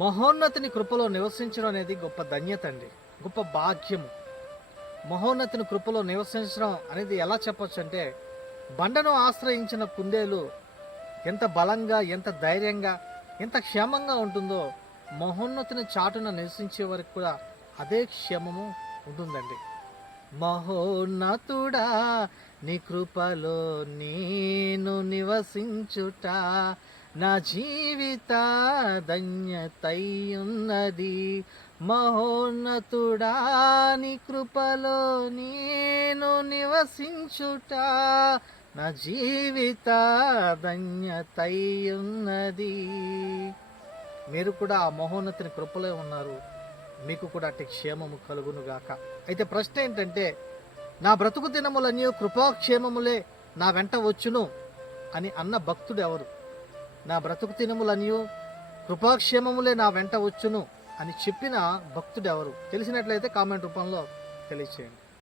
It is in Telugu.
మహోన్నతిని కృపలో నివసించడం అనేది గొప్ప ధన్యత అండి, గొప్ప భాగ్యము. మహోన్నతిని కృపలో నివసించడం అనేది ఎలా చెప్పొచ్చు అంటే, బండను ఆశ్రయించిన కుందేలు ఎంత బలంగా, ఎంత ధైర్యంగా, ఎంత క్షేమంగా ఉంటుందో, మహోన్నతిని చాటున నివసించే వరకు కూడా అదే క్షేమము ఉంటుందండి. మహోన్నతుడా నీ కృపలో నేను నివసించుట నా జీవిత ధన్యతయున్నది. మహోన్నతుడా నీ కృపలో నేను నివసించుట నా జీవిత ధన్యతయున్నది. మీరు కూడా ఆ మహోన్నతిని కృపలో ఉన్నారు, మీకు కూడా అట్టి క్షేమము కలుగును గాక. అయితే ప్రశ్న ఏంటంటే, నా బ్రతుకు దినములన్నీ కృపాక్షేమములే నా వెంట వచ్చును అని అన్న భక్తుడు ఎవరు? నా బ్రతుకు దినములన్నీ కృపాక్షేమములే నా వెంట వచ్చును అని చెప్పిన భక్తుడు ఎవరు? తెలిసినట్లయితే కామెంట్ రూపంలో తెలియచేయండి.